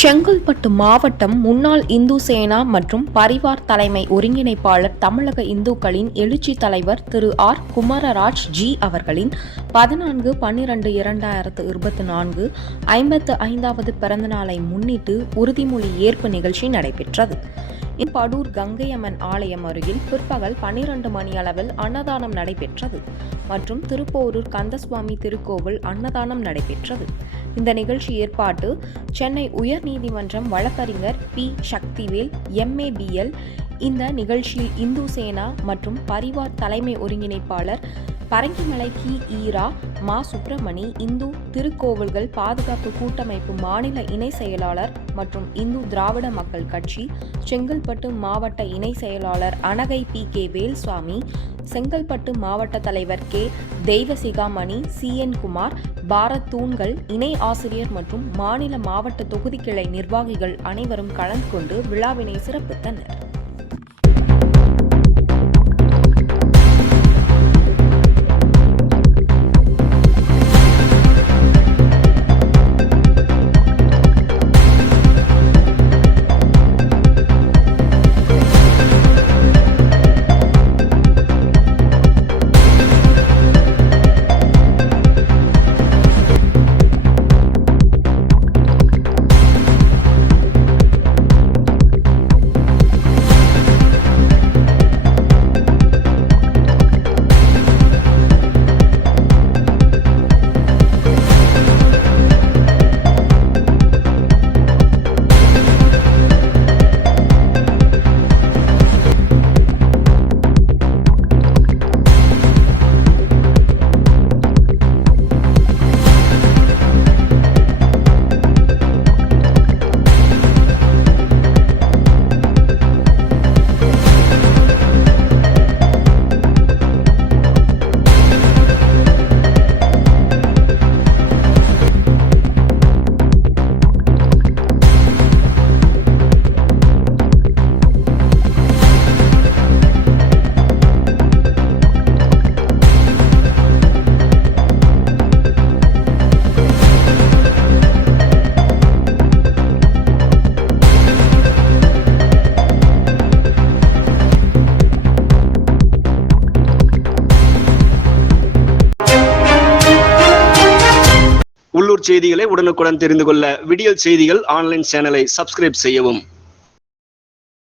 செங்கல்பட்டு மாவட்டம் முன்னாள் இந்து சேனா மற்றும் பரிவார் தலைமை ஒருங்கிணைப்பாளர் தமிழக இந்துக்களின் எழுச்சி தலைவர் திரு ஆர் குமரராஜ் ஜி அவர்களின் 14/12/2024 55வது பிறந்தநாளை முன்னிட்டு உறுதிமொழி ஏற்பு நிகழ்ச்சி நடைபெற்றது. படூர் கங்கை அம்மன் ஆலயம் அருகில் பிற்பகல் 12 மணி அளவில் அன்னதானம் நடைபெற்றது மற்றும் திருப்போரூர் கந்தசுவாமி திருக்கோவில் அன்னதானம் நடைபெற்றது. இந்த நிகழ்ச்சி ஏற்பாட்டு சென்னை உயர்நீதிமன்றம் வழக்கறிஞர் பி. சக்திவேல் MABL. இந்த நிகழ்ச்சியில் இந்து சேனா மற்றும் பரிவார் தலைமை ஒருங்கிணைப்பாளர் பரங்கிமலை கி. ஈரா, மா. சுப்பிரமணி, இந்து திருக்கோவில்கள் பாதுகாப்பு கூட்டமைப்பு மாநில இணை செயலாளர் மற்றும் இந்து திராவிட மக்கள் கட்சி செங்கல்பட்டு மாவட்ட இணை செயலாளர் அனகை PK வேல்சுவாமி, செங்கல்பட்டு மாவட்ட தலைவர் K. தெய்வசிகாமணி, CN குமார், பாரத் தூண்கள் இணை ஆசிரியர் மற்றும் மாநில மாவட்ட தொகுதி கிளை நிர்வாகிகள் அனைவரும் கலந்து கொண்டு விழாவினை சிறப்பித்தனர். உள்ளூர் செய்திகளை உடனுக்குடன் தெரிந்து கொள்ள விடியல் செய்திகள் ஆன்லைன் சேனலை சப்ஸ்கிரைப் செய்யவும்.